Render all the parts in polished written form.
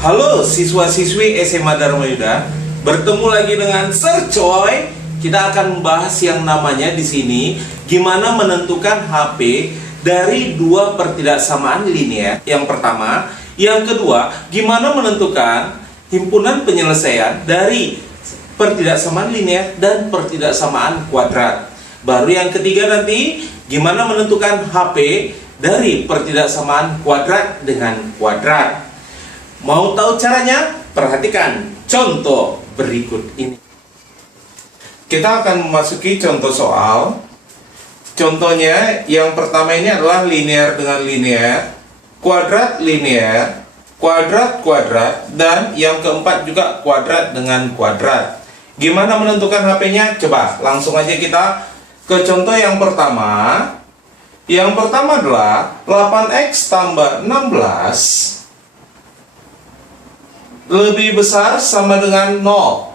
Halo siswa-siswi SMA Dharma Yuda, bertemu lagi dengan Sir Choi. Kita akan membahas yang namanya di sini gimana menentukan HP dari dua pertidaksamaan linear. Yang pertama, yang kedua, gimana menentukan himpunan penyelesaian dari pertidaksamaan linear dan pertidaksamaan kuadrat. Baru yang ketiga nanti, gimana menentukan HP dari pertidaksamaan kuadrat dengan kuadrat. Mau tahu caranya? Perhatikan contoh berikut ini. Kita akan memasuki contoh soal. Contohnya yang pertama ini adalah linear dengan linear, kuadrat linear, kuadrat kuadrat, dan yang keempat juga kuadrat dengan kuadrat. Gimana menentukan HP-nya? Coba langsung aja kita ke contoh yang pertama. Yang pertama adalah 8x tambah 16 lebih besar sama dengan 0.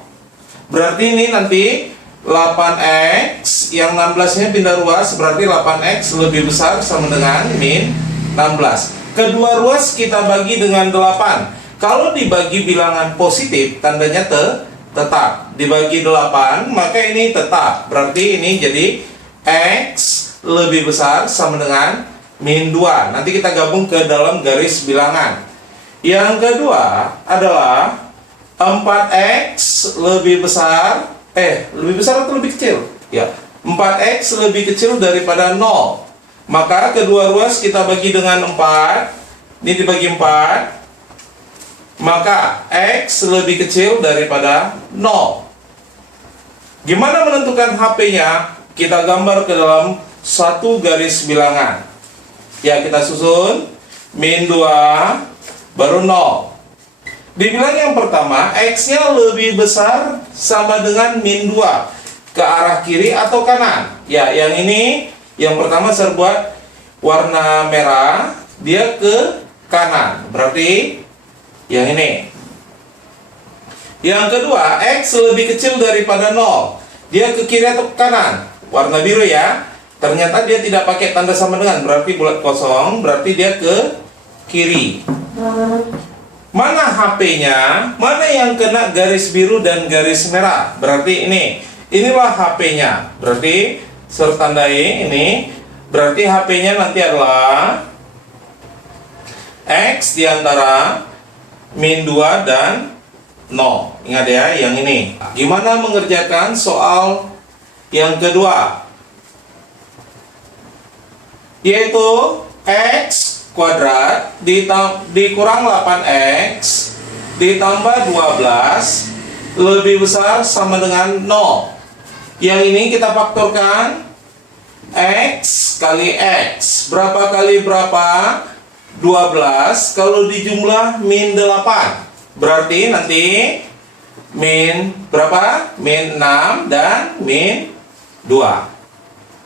Berarti ini nanti 8x yang 16-nya pindah ruas, berarti 8x lebih besar sama dengan min 16. Kedua ruas kita bagi dengan 8. Kalau dibagi bilangan positif, tandanya tetap. Dibagi 8, maka ini tetap. Berarti ini jadi x lebih besar sama dengan min 2. Nanti kita gabung ke dalam garis bilangan. Yang kedua adalah 4x lebih besar, lebih besar atau lebih kecil? Ya, 4x lebih kecil daripada 0. Maka kedua ruas kita bagi dengan 4. Ini dibagi 4. Maka x lebih kecil daripada 0. Gimana menentukan HP-nya? Kita gambar ke dalam satu garis bilangan. Ya, kita susun min 2 baru 0. Dibilang yang pertama, x-nya lebih besar sama dengan min 2. Ke arah kiri atau kanan? Ya, yang ini, yang pertama saya buat warna merah, dia ke kanan. Berarti yang ini. Yang kedua, x lebih kecil daripada 0. Dia ke kiri atau ke kanan? Warna biru ya. Ternyata dia tidak pakai tanda sama dengan, berarti bulat kosong, berarti dia ke kiri. Mana HP-nya? Mana yang kena garis biru dan garis merah? Berarti ini. Inilah HP-nya. Berarti sertandai ini. Berarti HP-nya nanti adalah X diantara min 2 dan 0. Ingat ya, yang ini. Gimana mengerjakan soal yang kedua? Yaitu X kuadrat dikurang 8x ditambah 12 lebih besar sama dengan 0. Yang ini kita faktorkan x kali x. Berapa kali berapa? 12. Kalau dijumlah min 8. Berarti nanti min berapa? Min 6 dan min 2.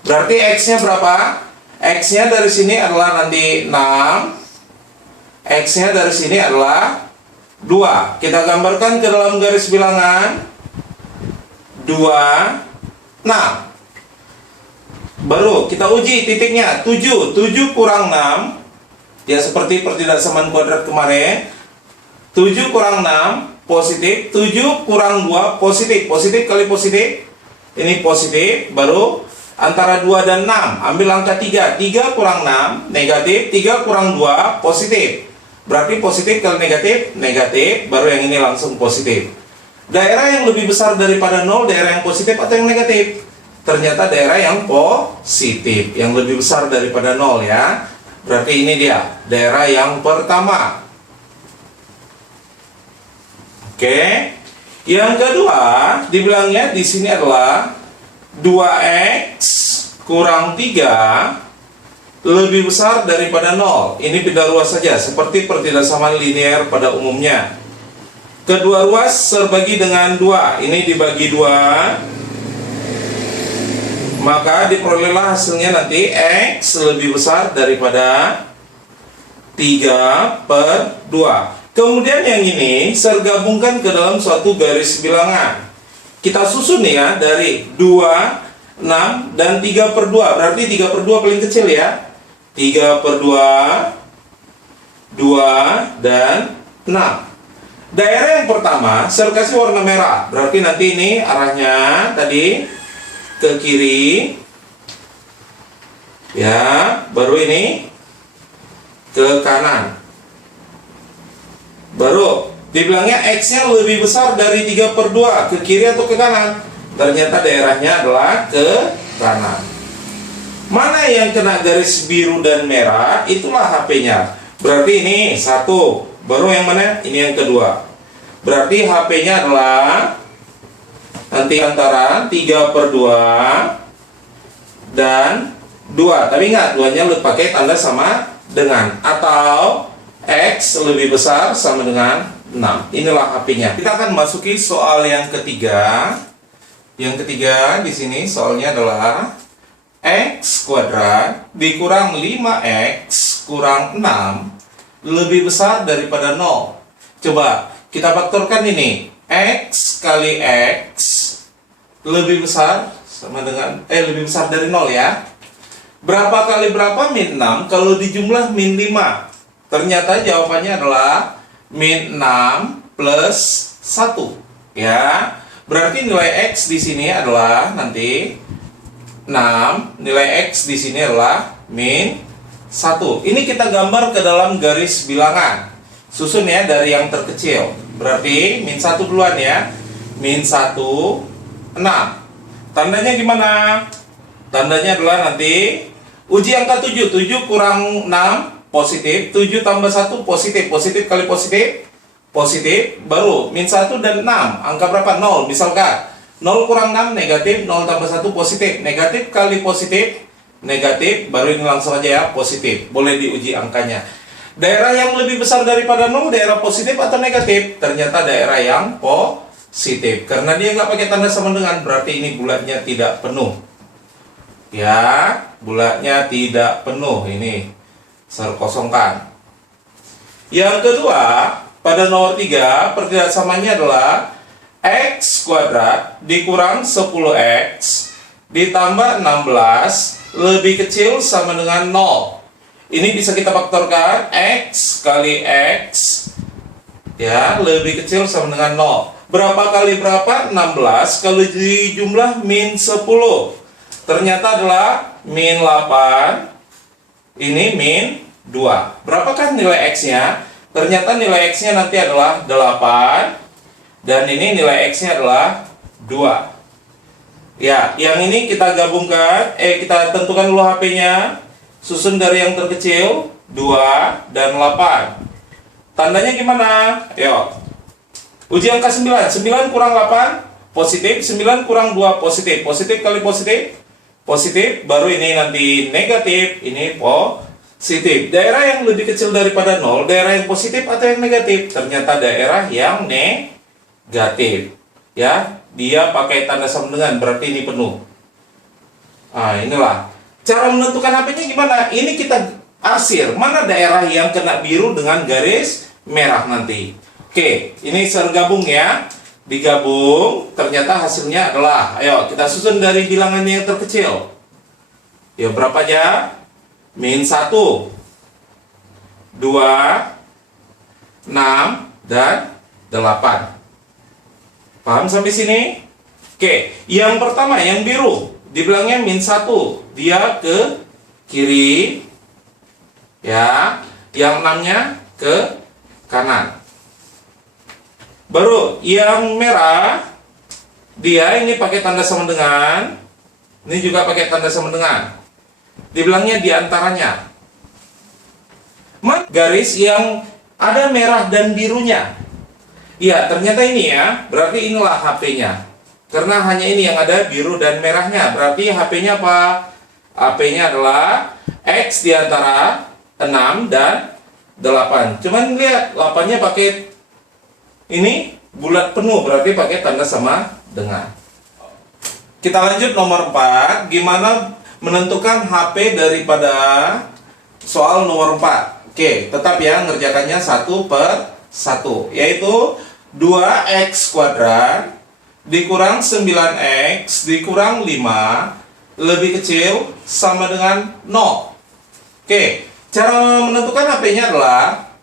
Berarti x-nya berapa? X-nya dari sini adalah nanti 6. X-nya dari sini adalah 2. Kita gambarkan ke dalam garis bilangan 2, 6. Baru kita uji titiknya 7. 7 kurang 6. Ya seperti pertidaksamaan kuadrat kemarin. 7 kurang 6 positif. 7 kurang 2 positif. Positif kali positif. Ini positif. Baru antara 2 dan 6, ambil angka 3. 3 kurang 6, negatif. 3 kurang 2, positif. Berarti positif kali negatif, negatif. Baru yang ini langsung positif. Daerah yang lebih besar daripada 0, daerah yang positif atau yang negatif? Ternyata daerah yang positif, yang lebih besar daripada 0 ya. Berarti ini dia, daerah yang pertama. Oke. Yang kedua, dibilangnya di sini adalah 2x kurang 3 lebih besar daripada 0. Ini pindah ruas saja, seperti pertidaksamaan linear pada umumnya. Kedua ruas terbagi dengan 2. Ini dibagi 2. Maka diperolehlah hasilnya nanti x lebih besar daripada 3/2. Kemudian yang ini saya gabungkan ke dalam suatu garis bilangan. Kita susun ya dari 2, 6, dan 3/2. Berarti 3/2 paling kecil ya. 3/2, 2, dan 6. Daerah yang pertama, saya kasih warna merah. Berarti nanti ini arahnya tadi ke kiri. Ya, baru ini ke kanan. Baru dibilangnya X-nya lebih besar dari 3/2, ke kiri atau ke kanan? Ternyata daerahnya adalah ke kanan. Mana yang kena garis biru dan merah, itulah HP-nya. Berarti ini 1. Baru yang mana? Ini yang kedua. Berarti HP-nya adalah nanti antara 3/2 dan 2. Tapi ingat, 2-nya pakai tanda sama dengan, atau X lebih besar sama dengan 6. Inilah HP-nya. Kita akan masuki soal yang ketiga. Yang ketiga di sini soalnya adalah X kuadrat dikurang 5X kurang 6 lebih besar daripada 0. Coba kita faktorkan ini. X kali X lebih besar sama dengan lebih besar dari 0 ya. Berapa kali berapa? Min 6 kalau dijumlah min 5. Ternyata jawabannya adalah min 6 plus 1 ya. Berarti nilai X di sini adalah nanti 6, nilai X di sini adalah min 1. Ini kita gambar ke dalam garis bilangan. Susun ya dari yang terkecil. Berarti min 1 duluan ya. Min 1, 6. Tandanya gimana? Tandanya adalah nanti uji angka 7. 7 kurang 6 positif. 7 tambah 1 positif. Positif kali positif positif. Baru min 1 dan 6. Angka berapa? 0 misalkan. 0 kurang 6 negatif. 0 tambah 1 positif. Negatif kali positif negatif, baru ini langsung aja ya, positif. Boleh diuji angkanya. Daerah yang lebih besar daripada 0, daerah positif atau negatif? Ternyata daerah yang positif. Karena dia nggak pakai tanda sama dengan, berarti ini bulatnya tidak penuh. Ya, bulatnya tidak penuh. Ini saya kosongkan. Yang kedua, pada nomor 3, pertidaksamanya adalah X kuadrat dikurang 10X ditambah 16 lebih kecil sama dengan 0. Ini bisa kita faktorkan. X kali X ya lebih kecil sama dengan 0. Berapa kali berapa? 16 kalau dijumlah min 10. Ternyata adalah min 8. Ini min 2. Berapakah nilai X-nya? Ternyata nilai X-nya nanti adalah 8. Dan ini nilai X-nya adalah 2. Ya, yang ini kita gabungkan, kita tentukan dulu HP-nya. Susun dari yang terkecil, 2 dan 8. Tandanya gimana? Yuk. Uji angka 9. 9 kurang 8, positif. 9 kurang 2, positif. Positif kali positif, positif. Baru ini nanti negatif, ini positif. Daerah yang lebih kecil daripada 0, daerah yang positif atau yang negatif? Ternyata daerah yang negatif. Ya, dia pakai tanda sama dengan, berarti ini penuh. Nah, inilah cara menentukan HP-nya gimana. Ini kita arsir mana daerah yang kena biru dengan garis merah nanti. Oke, ini sergabung ya. Digabung, ternyata hasilnya adalah, ayo kita susun dari bilangan yang terkecil. Ya, berapa aja? Min 1, 2, 6 dan 8. Paham sampai sini? Oke, yang pertama yang biru dibilangnya min 1, dia ke kiri ya, yang 6-nya ke kanan. Baru yang merah, dia ini pakai tanda sama dengan, ini juga pakai tanda sama dengan, dibilangnya diantaranya. Garis yang ada merah dan birunya. Iya, ternyata ini ya, berarti inilah HP-nya. Karena hanya ini yang ada biru dan merahnya. Berarti HP-nya apa? HP-nya adalah X di antara 6 dan 8. Cuman lihat, 8-nya pakai ini bulat penuh, berarti pakai tanda sama dengan. Kita lanjut nomor 4. Gimana menentukan HP daripada soal nomor 4? Oke, tetap ya, ngerjakannya 1/1. Yaitu 2x kuadrat dikurang 9x dikurang 5 lebih kecil sama dengan 0. Oke, cara menentukan HP-nya adalah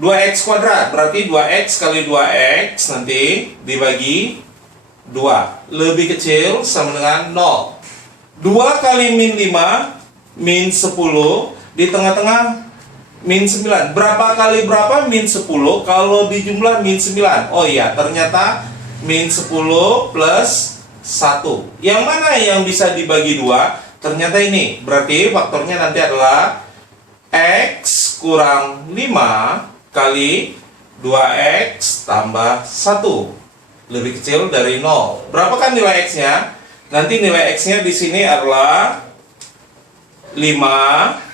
2x kuadrat, berarti 2x kali 2x nanti dibagi 2. Lebih kecil sama dengan 0. 2 kali min 5, min 10. Di tengah-tengah min 9. Berapa kali berapa? Min 10. Kalau dijumlah min 9. Oh iya, ternyata min 10 plus 1. Yang mana yang bisa dibagi 2? Ternyata ini. Berarti faktornya nanti adalah x kurang 5 kali 2x tambah 1. Lebih kecil dari 0. Berapa kan nilai x-nya? Nanti nilai x-nya di sini adalah 5.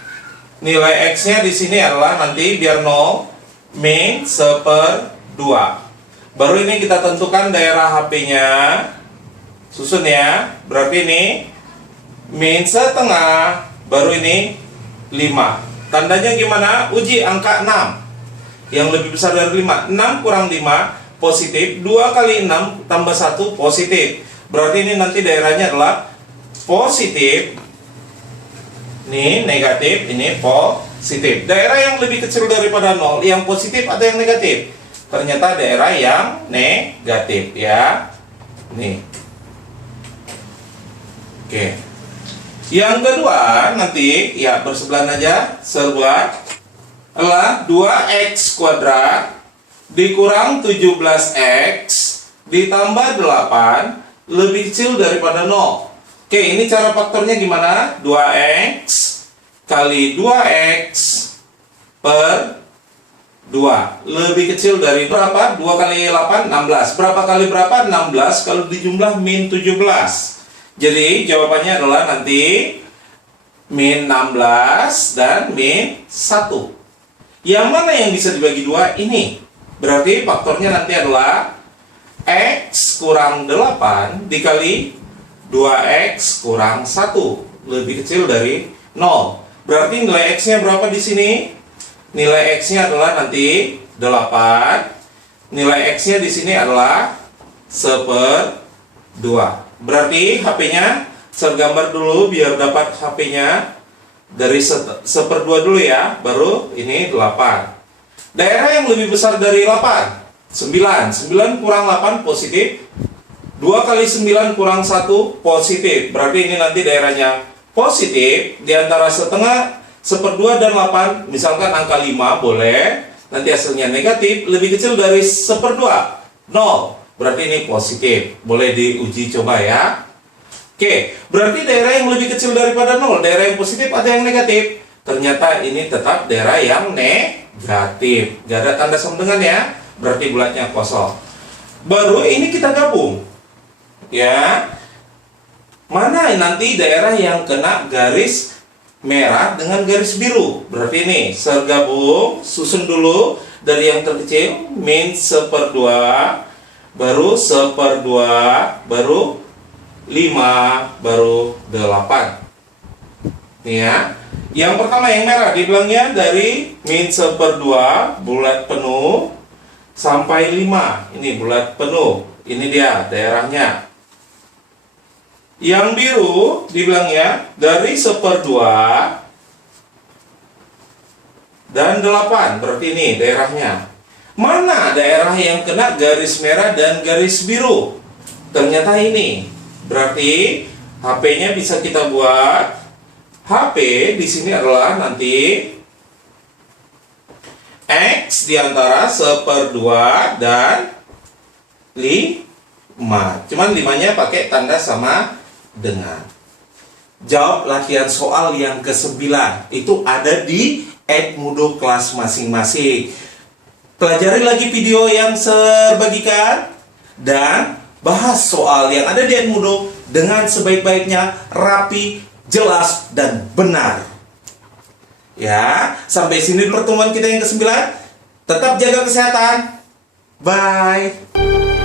Nilai x-nya di sini adalah nanti biar 0 min 1/2. Baru ini kita tentukan daerah HP-nya. Susun ya. Berarti ini min setengah, baru ini 5. Tandanya gimana? Uji angka 6. Yang lebih besar dari 5. 6 kurang 5 positif. 2 kali 6 tambah 1 positif. Berarti ini nanti daerahnya adalah positif. Ini negatif, ini positif. Daerah yang lebih kecil daripada 0, yang positif atau yang negatif? Ternyata daerah yang negatif ya. Nih. Oke. Yang kedua nanti ya bersebelahan aja, sebuah adalah 2x kuadrat dikurang 17x ditambah 8 lebih kecil daripada 0. Oke, ini cara faktornya gimana? 2x kali 2x per 2 lebih kecil dari berapa? 2 kali 8, 16. Berapa kali berapa? 16 kalau dijumlah min 17. Jadi jawabannya adalah nanti min 16 dan min 1. Yang mana yang bisa dibagi 2? Ini. Berarti faktornya nanti adalah x kurang 8 dikali 2x kurang 1 lebih kecil dari 0. Berarti nilai x-nya berapa di sini? Nilai x-nya adalah nanti 8. Nilai x-nya di sini adalah 1/2. Berarti HP-nya saya gambar dulu biar dapat HP-nya dari 1/2 dulu ya, baru ini 8. Daerah yang lebih besar dari 8, 9. 9 kurang 8 positif. 2 kali 9 kurang 1 positif. Berarti ini nanti daerahnya positif. Di antara setengah, 1/2 dan 8. Misalkan angka 5 boleh. Nanti hasilnya negatif. Lebih kecil dari 1/2, 0. Berarti ini positif. Boleh diuji coba ya. Oke, berarti daerah yang lebih kecil daripada 0, daerah yang positif atau yang negatif? Ternyata ini tetap daerah yang negatif. Gak ada tanda sama dengan ya. Berarti bulatnya kosong. Baru ini kita gabung. Ya, mana nanti daerah yang kena garis merah dengan garis biru? Berarti ini sergabung, susun dulu dari yang terkecil min 1/2, baru 1/2, baru 5, baru 8. Nih ya. Yang pertama yang merah dibilangnya dari min 1/2 bulat penuh sampai 5. Ini bulat penuh. Ini dia daerahnya. Yang biru dibilangnya dari 1/2 dan 8. Berarti ini daerahnya. Mana daerah yang kena garis merah dan garis biru? Ternyata ini. Berarti HP-nya bisa kita buat. HP di sini adalah nanti X diantara 1/2 dan 5. Cuman 5-nya pakai tanda sama dengan. Jawab latihan soal yang ke-9. Itu ada di Edmudo kelas masing-masing. Pelajari lagi video yang saya bagikan dan bahas soal yang ada di Edmudo dengan sebaik-baiknya, rapi, jelas, dan benar. Ya, sampai sini pertemuan kita yang ke-9. Tetap jaga kesehatan. Bye.